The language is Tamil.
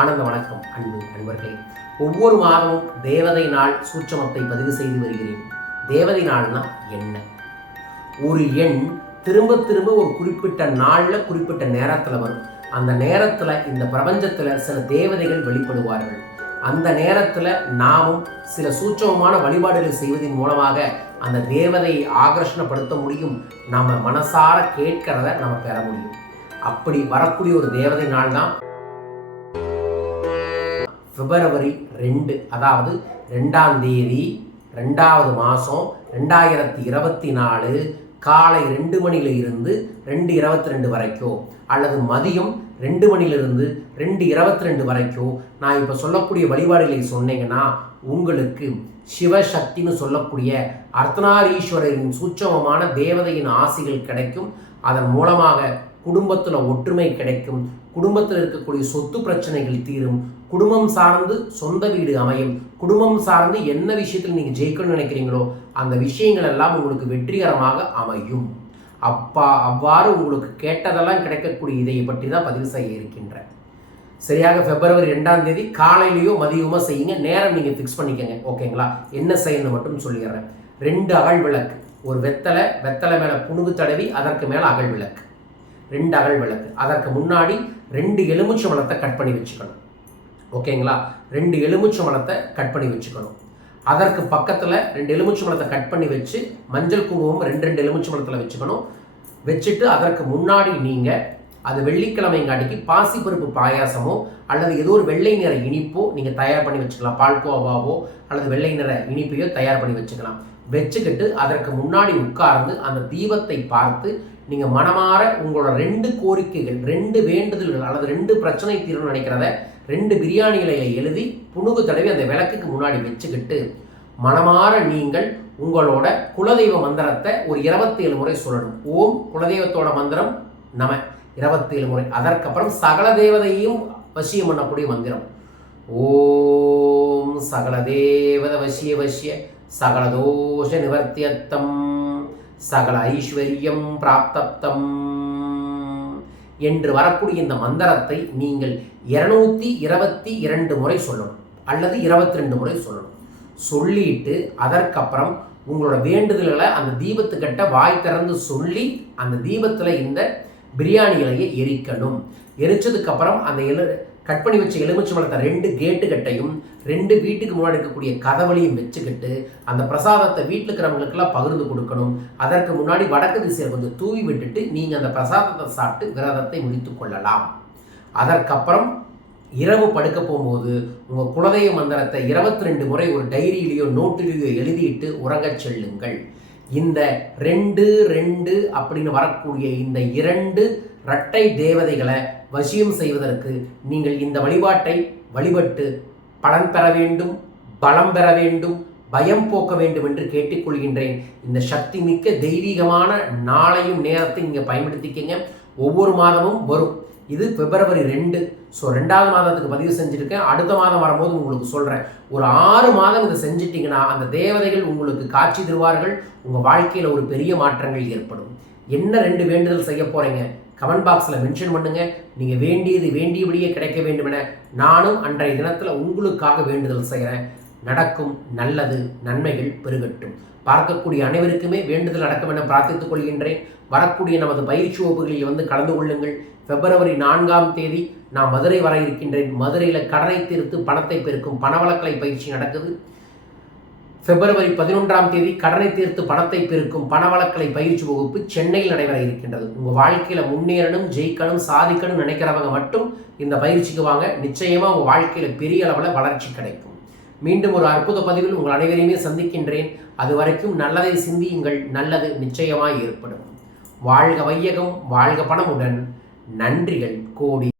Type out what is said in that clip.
ஆனந்த வணக்கம் அன்பர்களே. ஒவ்வொரு மாதமும் தேவதை நாள் சூட்சமத்தை பதிவு செய்து வருகிறேன். தேவதை நாள்னா என்ன? ஒரு எண் திரும்ப திரும்ப ஒரு குறிப்பிட்ட நாளில் குறிப்பிட்ட நேரத்தில் வரும். அந்த நேரத்தில் இந்த பிரபஞ்சத்தில் சில தேவதைகள் வெளிப்படுவார்கள். அந்த நேரத்தில் நாமும் சில சூட்சமமான வழிபாடுகளை செய்வதன் மூலமாக அந்த தேவதையை ஆகர்ஷணப்படுத்த முடியும். நம்ம மனசார கேட்கிறத நம்ம பெற முடியும். அப்படி வரக்கூடிய ஒரு தேவதை நாள் தான் பிப்ரவரி 2, அதாவது 2ஆம் தேதி 2வது மாதம் 2024 காலை 2 மணியிலிருந்து 2:22 வரைக்கும், அல்லது மதியம் 2 மணிலிருந்து 2:22 வரைக்கும் நான் இப்போ சொல்லக்கூடிய வழிபாடுகளை சொன்னீங்கன்னா உங்களுக்கு சிவசக்தின்னு சொல்லக்கூடிய அர்த்தநாரீஸ்வரரின் சூட்சமமான தேவதையின் ஆசிகள் கிடைக்கும். அதன் மூலமாக குடும்பத்தில் ஒற்றுமை கிடைக்கும். குடும்பத்தில் இருக்கக்கூடிய சொத்து பிரச்சனைகள் தீரும். குடும்பம் சார்ந்து சொந்த வீடு அமையும். குடும்பம் சார்ந்து என்ன விஷயத்தில் நீங்கள் ஜெயிக்கணும்னு நினைக்கிறீங்களோ அந்த விஷயங்கள் எல்லாம் உங்களுக்கு வெற்றிகரமாக அமையும். அவ்வாறு உங்களுக்கு கேட்டதெல்லாம் கிடைக்கக்கூடிய இதை பற்றி தான் பதிவு செய்ய இருக்கின்றேன். சரியாக பிப்ரவரி 2ஆம் தேதி காலையிலையோ மதியமோ செய்யுங்க. நேரம் நீங்கள் ஃபிக்ஸ் பண்ணிக்கங்க. ஓகேங்களா? என்ன செய்யணும் மட்டும் சொல்லிடுறேன். 2 அகல் விளக்கு, ஒரு வெத்தலை மேலே புணுகு தடவி அதற்கு மேலே அகல் விளக்கு, 2 அகல் விளக்கு. அதற்கு முன்னாடி 2 எலுமிச்சை பழத்தை கட் பண்ணி வச்சுக்கணும். ஓகேங்களா? 2 எலுமிச்சை பழத்தை கட் பண்ணி வச்சுக்கணும். அதற்கு பக்கத்தில் 2 எலுமிச்சை பழத்தை கட் பண்ணி வச்சு மஞ்சள் குங்குமம் 2 எலுமிச்சை பழத்தில் வச்சுக்கணும். வச்சுட்டு அதற்கு முன்னாடி நீங்கள் அது வெள்ளிக்கிழமைங்காட்டிக்கு பாசிப்பருப்பு பாயாசமோ அல்லது ஏதோ ஒரு வெள்ளை நிற இனிப்போ நீங்கள் தயார் பண்ணி வச்சுக்கலாம். பால்கோவாவோ அல்லது வெள்ளை நிற இனிப்பையோ தயார் பண்ணி வச்சுக்கலாம். வச்சுக்கிட்டு அதற்கு முன்னாடி உட்கார்ந்து அந்த தீபத்தை பார்த்து நீங்கள் மனமாற உங்களோட 2 கோரிக்கைகள், 2 வேண்டுதல்கள் அல்லது 2 பிரச்சனை தீர்வுன்னு நினைக்கிறத 2 பிரியாணி இலையில எழுதி புணுகு தடவி அந்த விளக்குக்கு முன்னாடி வச்சுக்கிட்டு மனமாற நீங்கள் உங்களோட குலதெய்வ மந்திரத்தை ஒரு 27 முறை சொல்லணும். ஓம் குலதெய்வத்தோட மந்திரம் நம 27 முறை. அதற்கப்புறம் சகல தேவதையும் வசியம் பண்ணக்கூடிய மந்திரம் ஓம் சகல தேவத வசிய வசிய சகல தோஷ நிவர்த்தியத்தம் சகல ஐஸ்வர்யம் பிராப்தப்தம் என்று வரக்கூடிய இந்த மந்திரத்தை நீங்கள் 222 முறை சொல்லணும் அல்லது 22 முறை சொல்லணும். சொல்லிட்டு அதற்கப்புறம் உங்களோட வேண்டுதல்களை அந்த தீபத்துக்கிட்ட வாய் திறந்து சொல்லி அந்த தீபத்தில் இந்த பிரியாணி இலையை எரிக்கணும். எரிச்சதுக்கப்புறம் அந்த கட் பண்ணி வச்ச எலுமிச்சை பழத்தை 2 கேட்டுக்கட்டையும் 2 வீட்டுக்கு முன்னாடி இருக்கக்கூடிய கதவளையும் வச்சுக்கிட்டு அந்த பிரசாதத்தை வீட்டில் இருக்கிறவங்களுக்கெல்லாம் பகிர்ந்து கொடுக்கணும். அதற்கு முன்னாடி வடக்கு திசையை கொஞ்சம் தூவி விட்டுட்டு நீங்கள் அந்த பிரசாதத்தை சாப்பிட்டு விரதத்தை முடித்து கொள்ளலாம். அதற்கப்புறம் இரவு படுக்க போகும்போது உங்கள் குலதெய்வ மந்திரத்தை 22 முறை ஒரு டைரியிலையோ நோட்டிலேயோ எழுதிட்டு உறங்கச் செல்லுங்கள். இந்த 2 அப்படின்னு வரக்கூடிய இந்த 2 இரட்டை தேவதைகளை வசியம் செய்வதற்கு நீங்கள் இந்த வழிபாட்டை வழிபட்டு பலன் பெற வேண்டும், பலம் பெற வேண்டும், பயம் போக்க வேண்டும் என்று கேட்டுக்கொள்கின்றேன். இந்த சக்தி மிக்க தெய்வீகமான நாளையும் நேரத்தை நீங்கள் பயன்படுத்திக்கங்க. ஒவ்வொரு மாதமும் வரும். இது பிப்ரவரி 2. ஸோ 2வது மாதத்துக்கு பதிவு செஞ்சுருக்கேன். அடுத்த மாதம் வரும்போது உங்களுக்கு சொல்கிறேன். ஒரு 6 மாதம் இதை செஞ்சிட்டிங்கன்னா அந்த தேவதைகள் உங்களுக்கு காட்சி தருவார்கள். உங்கள் வாழ்க்கையில் ஒரு பெரிய மாற்றங்கள் ஏற்படும். என்ன 2 வேண்டுதல் செய்ய போகிறீங்க கமெண்ட் பாக்ஸில் மென்ஷன் பண்ணுங்கள். நீங்கள் வேண்டியபடியே கிடைக்க வேண்டும் என நானும் அன்றைய தினத்தில் உங்களுக்காக வேண்டுதல் செய்கிறேன். நடக்கும் நல்லது, நன்மைகள் பெருகட்டும். பார்க்கக்கூடிய அனைவருக்குமே வேண்டுதல் நடக்கும் என பிரார்த்தித்துக் கொள்கின்றேன். வரக்கூடிய நமது பயிற்சி வகுப்புகளில் கலந்து கொள்ளுங்கள். பிப்ரவரி 4ஆம் தேதி நான் மதுரை வர இருக்கின்றேன். மதுரையில் கடனை தீர்த்து பணத்தை பெருக்கும் பணவளக்கலை பயிற்சி நடக்குது. பிப்ரவரி 11ஆம் தேதி கடனை தீர்த்து பணத்தை பெருக்கும் பணவளக்கலை பயிற்சி வகுப்பு சென்னையில் நடைபெற இருக்கின்றது. உங்கள் வாழ்க்கையில் முன்னேறணும், ஜெயிக்கணும், சாதிக்கணும் நினைக்கிறவங்க மட்டும் இந்த பயிற்சிக்கு வாங்க. நிச்சயமாக உங்கள் வாழ்க்கையில் பெரிய அளவில் வளர்ச்சி கிடைக்கும். மீண்டும் ஒரு அற்புத பதிவில் உங்கள் அனைவரையுமே சந்திக்கின்றேன். அது வரைக்கும் நல்லதை சிந்தியுங்கள். நல்லது நிச்சயமாக ஏற்படும். வாழ்க வையகம், வாழ்க பணமுடன். நன்றிகள் கோடி.